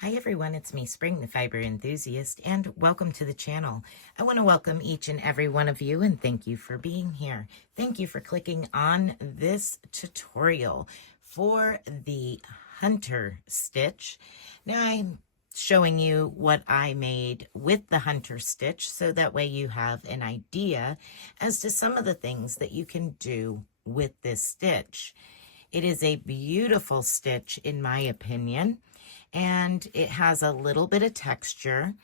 Hi everyone, it's me, Spring, the fiber enthusiast, and welcome to the channel. I want to welcome each and every one of you and thank you for being here. Thank you for clicking on this tutorial for the Hunter Stitch. Now I'm showing you what I made with the Hunter Stitch so that way you have an idea as to some of the things that you can do with this stitch. It is a beautiful stitch in my opinion, and it has a little bit of texture.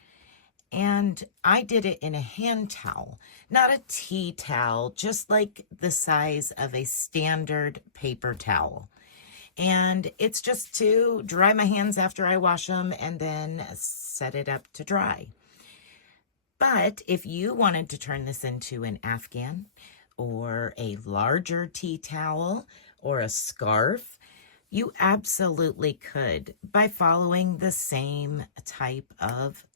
And I did it in a hand towel, not a tea towel, just like the size of a standard paper towel. And it's just to dry my hands after I wash them and then set it up to dry. But if you wanted to turn this into an afghan or a larger tea towel or a scarf, you absolutely could by following the same type of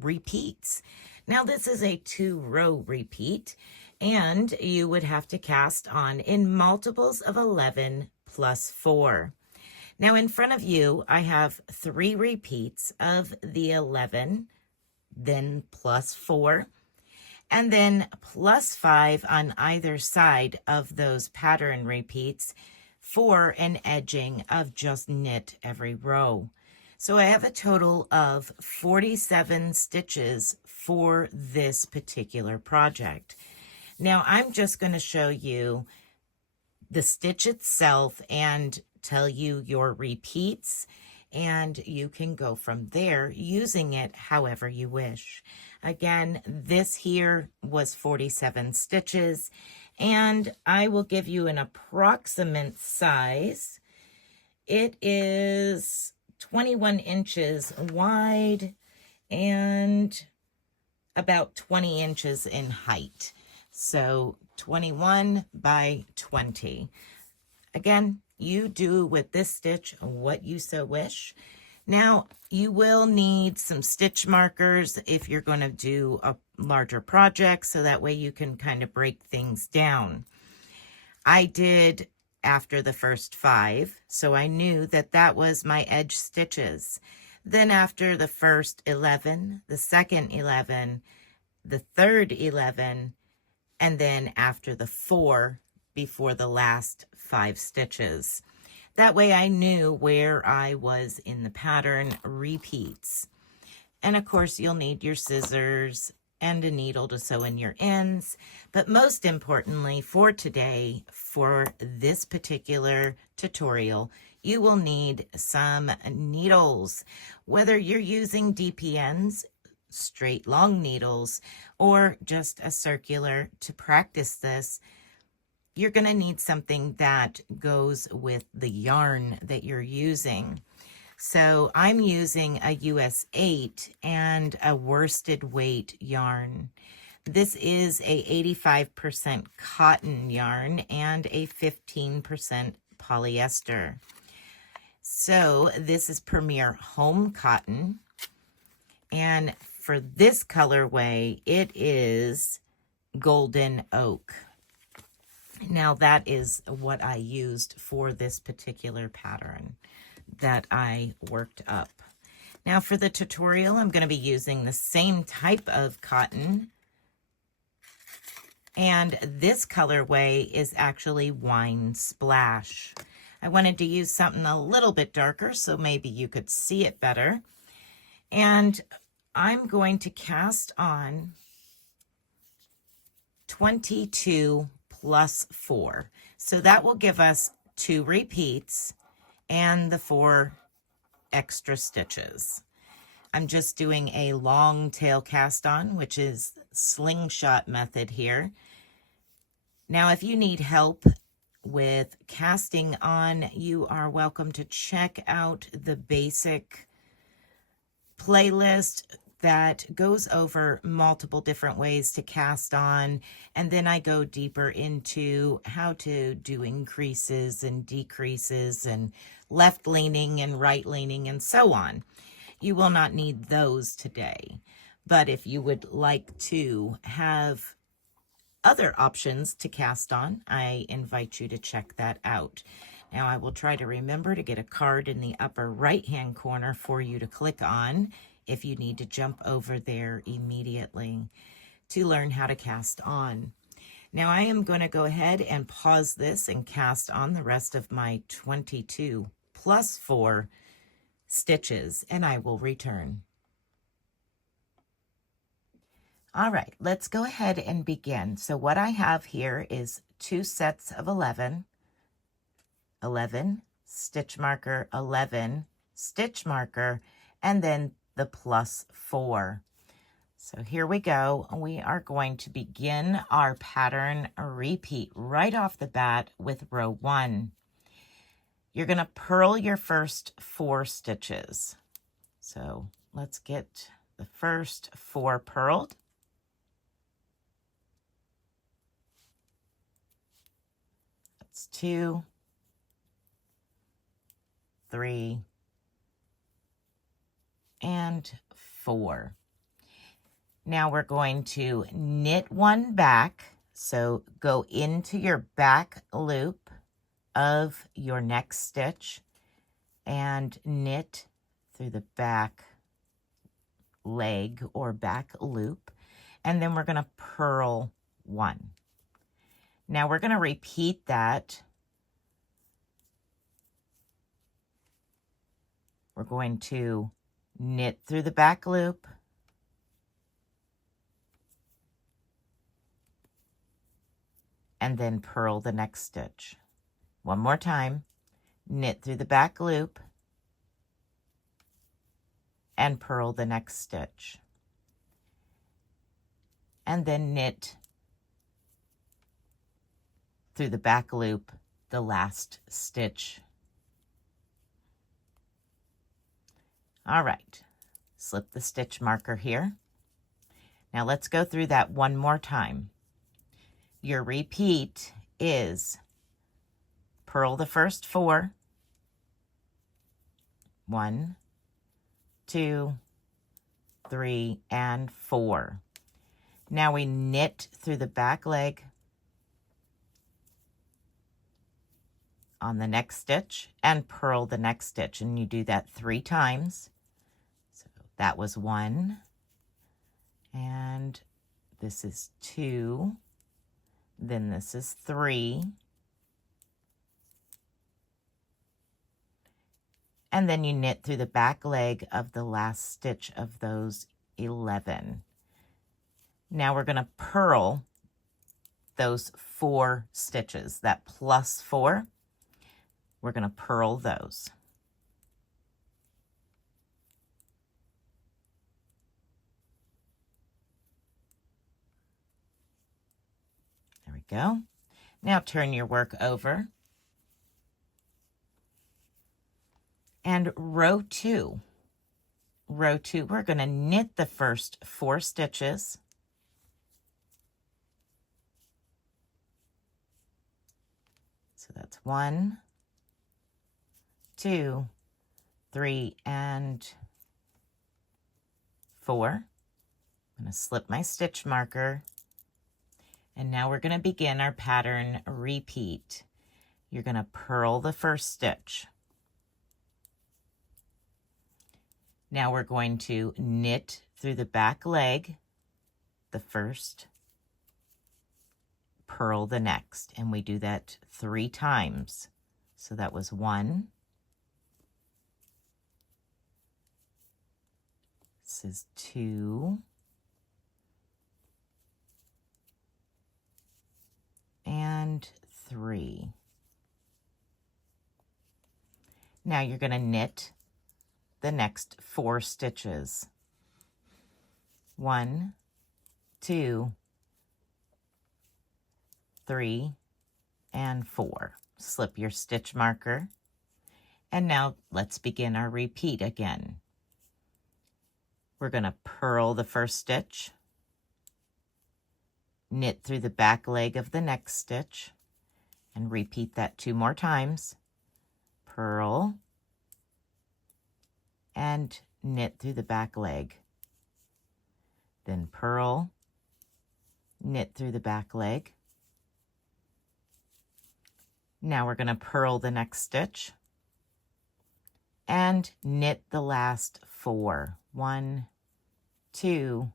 repeats. Now this is a 2-row repeat, and you would have to cast on in multiples of 11 plus 4. Now in front of you, I have 3 repeats of the 11, then plus 4, and then plus 5 on either side of those pattern repeats for an edging of just knit every row. So I have a total of 47 stitches for this particular project. Now I'm just going to show you the stitch itself and tell you your repeats, and you can go from there using it however you wish. Again, this here was 47 stitches, and I will give you an approximate size. It is 21 inches wide and about 20 inches in height. So 21 by 20. Again, you do with this stitch what you so wish. Now, you will need some stitch markers if you're going to do a larger project, so that way you can kind of break things down. I did after the first 5, so I knew that that was my edge stitches. Then after the first 11, the second 11, the third 11, and then after the 4 before the last 5 stitches. That way I knew where I was in the pattern repeats. And of course you'll need your scissors and a needle to sew in your ends. But most importantly for today, for this particular tutorial, you will need some needles. Whether you're using DPNs, straight long needles, or just a circular to practice this, you're going to need something that goes with the yarn that you're using. So I'm using a US 8 and a worsted weight yarn. This is a 85% cotton yarn and a 15% polyester. So this is Premier Home Cotton. And for this colorway, it is Golden Oak. Now that is what I used for this particular pattern that I worked up. Now for the tutorial, I'm going to be using the same type of cotton. And this colorway is actually Wine Splash. I wanted to use something a little bit darker so maybe you could see it better. And I'm going to cast on 22 plus 4. So that will give us 2 repeats and the 4 extra stitches. I'm just doing a long tail cast on, which is slingshot method here. Now, if you need help with casting on, you are welcome to check out the basic playlist that goes over multiple different ways to cast on, and then I go deeper into how to do increases and decreases and left leaning and right leaning and so on. You will not need those today, but if you would like to have other options to cast on, I invite you to check that out. Now I will try to remember to get a card in the upper right-hand corner for you to click on if you need to jump over there immediately to learn how to cast on. Now I am going to go ahead and pause this and cast on the rest of my 22 plus 4 stitches, and I will return. All right, let's go ahead and begin. So what I have here is 2 sets of 11, 11, stitch marker, 11, stitch marker, and then the plus 4. So here we go. We are going to begin our pattern repeat right off the bat with row 1. You're going to purl your first 4 stitches. So let's get the first 4 purled. That's 2, 3, and 4. Now we're going to knit 1 back. So go into your back loop of your next stitch and knit through the back leg or back loop. And then we're going to purl 1. Now we're going to repeat that. We're going to knit through the back loop, and then purl the next stitch. One more time, knit through the back loop, and purl the next stitch. And then knit through the back loop, the last stitch. All right, slip the stitch marker here. Now let's go through that one more time. Your repeat is purl the first 4, 1, 2, 3, and 4. Now we knit through the back leg on the next stitch and purl the next stitch, and you do that 3 times. So that was 1, and this is 2, then this is 3, and then you knit through the back leg of the last stitch of those 11. Now we're going to purl those 4 stitches, that plus 4. We're going to purl those. There we go. Now turn your work over. And row 2. Row 2, we're going to knit the first 4 stitches. So that's 1, 2, 3, and 4. I'm going to slip my stitch marker. And now we're going to begin our pattern repeat. You're going to purl the first stitch. Now we're going to knit through the back leg, the first, purl the next, and we do that 3 times. So that was 1. This is 2. And 3. Now you're going to knit the next 4 stitches. 1, 2, 3, and 4. Slip your stitch marker. And now let's begin our repeat again. We're going to purl the first stitch, knit through the back leg of the next stitch, and repeat that 2 more times. Purl, and knit through the back leg. Then purl, knit through the back leg, Now we're going to purl the next stitch and knit the last 4. 1, 2,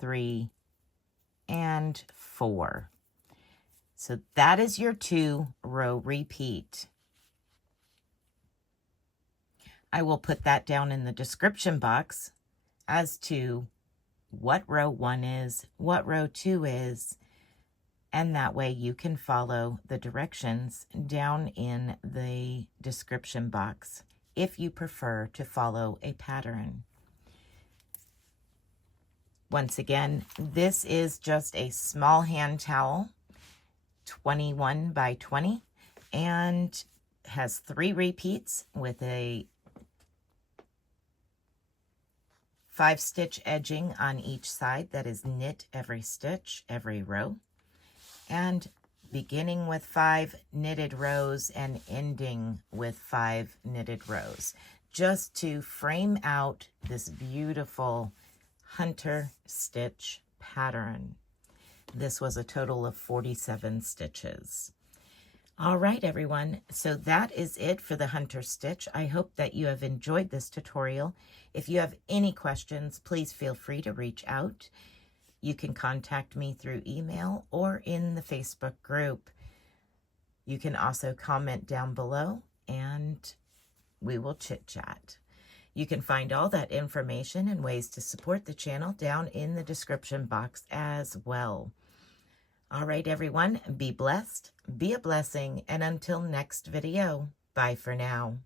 3, and 4. So that is your 2-row repeat. I will put that down in the description box as to what row 1 is, what row 2 is, and that way you can follow the directions down in the description box if you prefer to follow a pattern. Once again, this is just a small hand towel, 21 by 20, and has 3 repeats with a 5-stitch edging on each side that is knit every stitch, every row, and beginning with 5 knitted rows and ending with 5 knitted rows, just to frame out this beautiful hunter stitch pattern. This was a total of 47 stitches. All right, everyone, so that is it for the hunter stitch. I hope that you have enjoyed this tutorial. If you have any questions, please feel free to reach out. You can contact me through email or in the Facebook group. You can also comment down below and we will chit-chat. You can find all that information and ways to support the channel down in the description box as well. All right, everyone, be blessed, be a blessing, and until next video, bye for now.